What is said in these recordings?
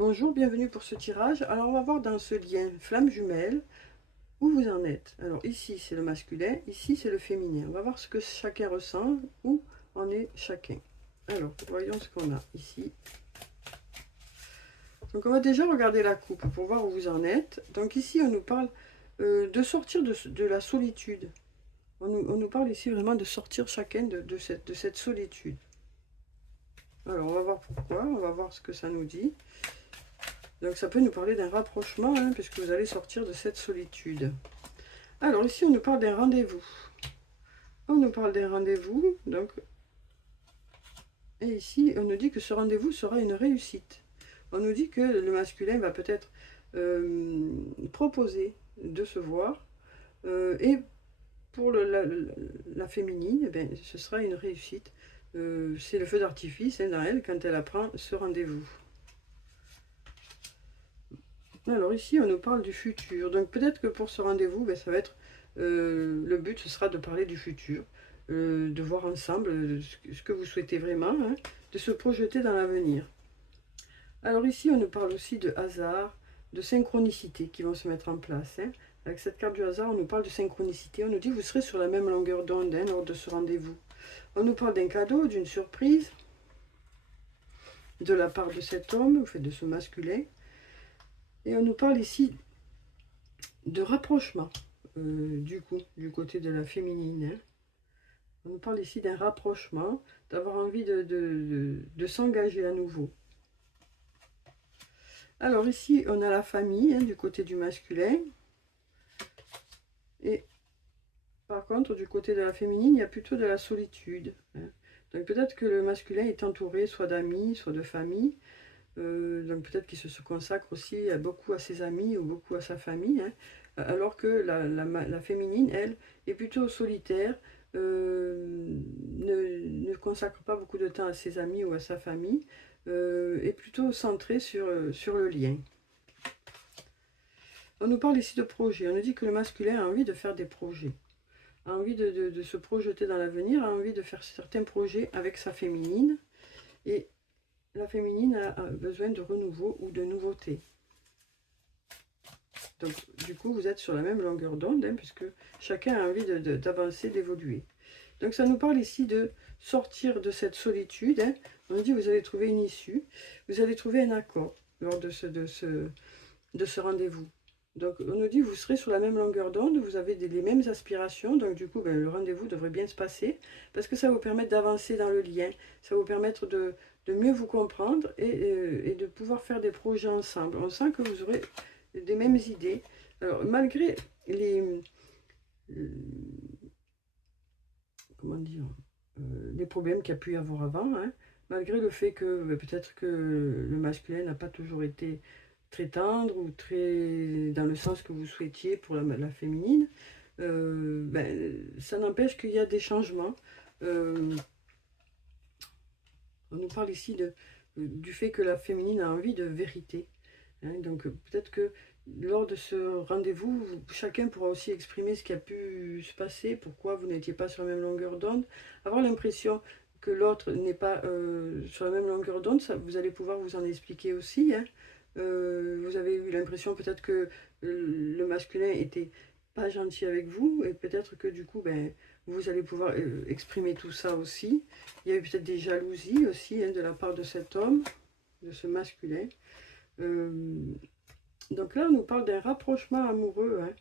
Bonjour, bienvenue pour ce tirage. Alors on va voir dans ce lien flamme jumelle où vous en êtes. Alors ici c'est le masculin, ici c'est le féminin. On va voir ce que chacun ressent, où en est chacun. Alors voyons ce qu'on a ici. Donc on va déjà regarder la coupe pour voir où vous en êtes. Donc ici on nous parle de sortir de la solitude. On nous parle ici vraiment de sortir chacun de cette solitude. Alors on va voir pourquoi, on va voir ce que ça nous dit. Donc ça peut nous parler d'un rapprochement, hein, puisque vous allez sortir de cette solitude. Alors ici, on nous parle d'un rendez-vous. On nous parle d'un rendez-vous, donc... Et ici, on nous dit que ce rendez-vous sera une réussite. On nous dit que le masculin va peut-être proposer de se voir. Et pour la féminine, eh bien, ce sera une réussite. C'est le feu d'artifice, hein, dans elle quand elle apprend ce rendez-vous. Alors ici, on nous parle du futur. Donc peut-être que pour ce rendez-vous, ben, ça va être... le but, ce sera de parler du futur, de voir ensemble ce que vous souhaitez vraiment, hein, de se projeter dans l'avenir. Alors ici, on nous parle aussi de hasard, de synchronicité qui vont se mettre en place. Hein. Avec cette carte du hasard, on nous parle de synchronicité. On nous dit que vous serez sur la même longueur d'onde, hein, lors de ce rendez-vous. On nous parle d'un cadeau, d'une surprise, de la part de cet homme, ou fait de ce masculin. Et on nous parle ici de rapprochement, du côté de la féminine. Hein. On nous parle ici d'un rapprochement, d'avoir envie de s'engager à nouveau. Alors ici, on a la famille, hein, du côté du masculin. Et par contre, du côté de la féminine, il y a plutôt de la solitude. Hein. Donc peut-être que le masculin est entouré soit d'amis, soit de famille. Donc peut-être qu'il se consacre aussi beaucoup à ses amis ou beaucoup à sa famille, hein, alors que la féminine, elle, est plutôt solitaire, ne consacre pas beaucoup de temps à ses amis ou à sa famille, est plutôt centrée sur le lien. On nous parle ici de projets, on nous dit que le masculin a envie de faire des projets, a envie de se projeter dans l'avenir, a envie de faire certains projets avec sa féminine, et la féminine a besoin de renouveau ou de nouveauté. Donc, du coup, vous êtes sur la même longueur d'onde, hein, puisque chacun a envie d'avancer, d'évoluer. Donc, ça nous parle ici de sortir de cette solitude. Hein. On nous dit que vous allez trouver une issue, vous allez trouver un accord lors de ce rendez-vous. Donc, on nous dit que vous serez sur la même longueur d'onde, vous avez les mêmes aspirations, donc du coup, ben, le rendez-vous devrait bien se passer, parce que ça va vous permettre d'avancer dans le lien, ça va vous permettre de mieux vous comprendre et de pouvoir faire des projets ensemble. On sent que vous aurez des mêmes idées. Alors, malgré comment dire, les problèmes qu'il y a pu y avoir avant, hein, malgré le fait que peut-être que le masculin n'a pas toujours été très tendre ou très dans le sens que vous souhaitiez pour la féminine, ça n'empêche qu'il y a des changements. On nous parle ici du fait que la féminine a envie de vérité. Hein, donc peut-être que lors de ce rendez-vous, chacun pourra aussi exprimer ce qui a pu se passer, pourquoi vous n'étiez pas sur la même longueur d'onde, avoir l'impression que l'autre n'est pas sur la même longueur d'onde, vous allez pouvoir vous en expliquer aussi. Hein. Vous avez eu l'impression peut-être que le masculin était pas gentil avec vous, et peut-être que du coup, ben, vous allez pouvoir exprimer tout ça aussi. Il y a eu peut-être des jalousies aussi, hein, de la part de cet homme, de ce masculin. Donc là, on nous parle d'un rapprochement amoureux. Hein.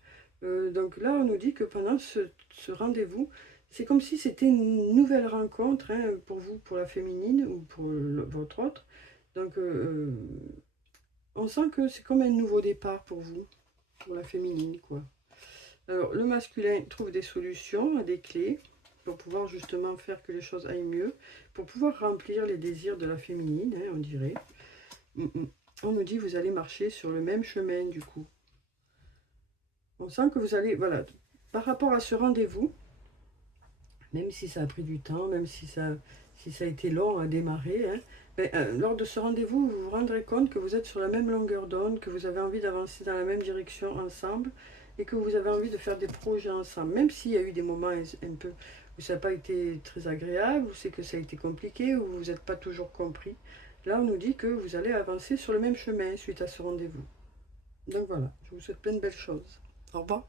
Donc là, on nous dit que pendant ce rendez-vous, c'est comme si c'était une nouvelle rencontre, hein, pour vous, pour la féminine ou pour votre autre. Donc, on sent que c'est comme un nouveau départ pour vous, pour la féminine, quoi. Alors, le masculin trouve des solutions, des clés, pour pouvoir justement faire que les choses aillent mieux, pour pouvoir remplir les désirs de la féminine, hein, on dirait. On nous dit que vous allez marcher sur le même chemin, du coup. On sent que vous allez, voilà, par rapport à ce rendez-vous, même si ça a pris du temps, même si ça a été long à démarrer, hein, lors de ce rendez-vous, vous vous rendrez compte que vous êtes sur la même longueur d'onde, que vous avez envie d'avancer dans la même direction ensemble, et que vous avez envie de faire des projets ensemble, même s'il y a eu des moments un peu où ça n'a pas été très agréable, où c'est que ça a été compliqué, où vous n'êtes pas toujours compris. Là, on nous dit que vous allez avancer sur le même chemin suite à ce rendez-vous. Donc voilà, je vous souhaite plein de belles choses. Au revoir.